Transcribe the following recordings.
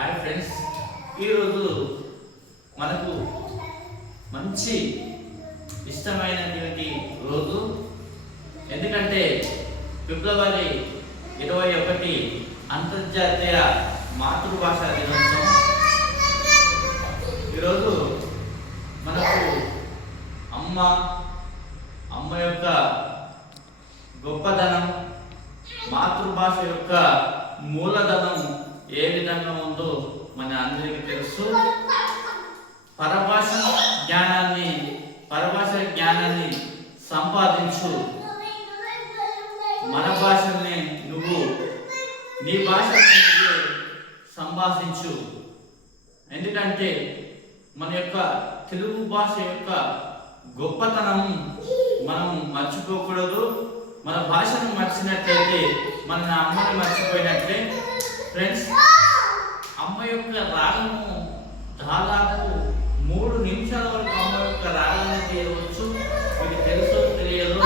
Hi friends, ఈరోజు మనకు మంచి ఇష్టమైనటువంటి రోజు. ఎందుకంటే ఫిబ్రవరి 21 అంతర్జాతీయ మాతృభాష దినోత్సవం. ఈరోజు మనకు అమ్మ యొక్క గొప్పదనం, మాతృభాష యొక్క మూలధనం ఏ విధంగా ఉందో మన అందరికీ తెలుసు. పరభాష జ్ఞానాన్ని సంపాదించు. మన భాషని నువ్వు నీ భాషని నువ్వు సంభాషించు. ఎందుకంటే మన యొక్క తెలుగు భాష యొక్క గొప్పతనం మనం మర్చిపోకూడదు. మన భాషను మర్చినట్లయితే మన అమ్మని మర్చిపోయినట్లే. ఫ్రెండ్స్, అమ్మ యొక్క రాగము దాదాపు 3 నిమిషాల వరకు అమ్మ యొక్క రాగాన్ని తీయవచ్చు. మీకు తెలుసో తెలియదు.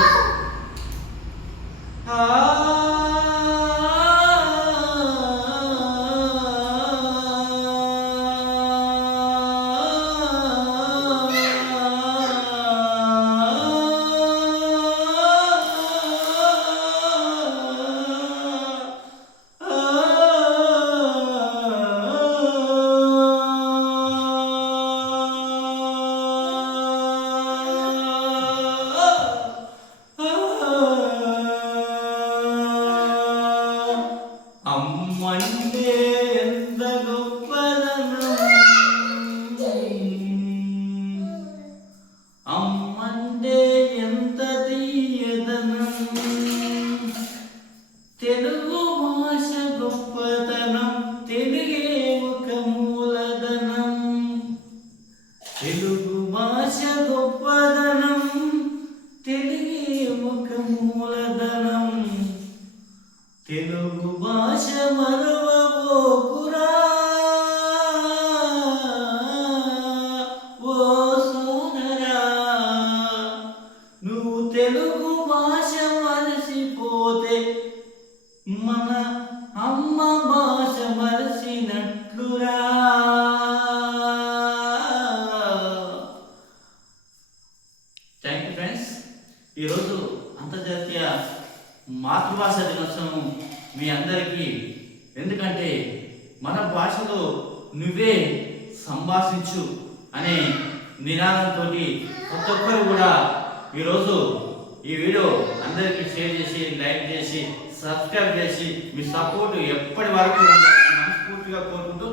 అమ్మంటే ఎంత గొప్పదనం, అమ్మంటే ఎంత తీయదనం. తెలుగు భాష గొప్పతనం, తెలుగే ఒక మూలధనం. తెలుగు భాష గొప్పదనం, తెలుగే ఒక మూలధనం. తెలుగు భాష మరువబోకురా ఓ సోదరా. నువ్వు తెలుగు భాష మరచిపోతే మన అమ్మ భాష మరచినట్లురా. Thank you friends. ఈరోజు అంతర్జాతీయ మాతృభాష దినోత్సవం మీ అందరికీ. ఎందుకంటే మన భాషలో నువ్వే సంభాషించు అనే నినాదంతో ప్రతి ఒక్కరు కూడా ఈరోజు ఈ వీడియో అందరికీ షేర్ చేసి, లైక్ చేసి, సబ్స్క్రైబ్ చేసి మీ సపోర్ట్ ఎప్పటి వరకు ఉండాలని మనస్ఫూర్తిగా కోరుకుంటూ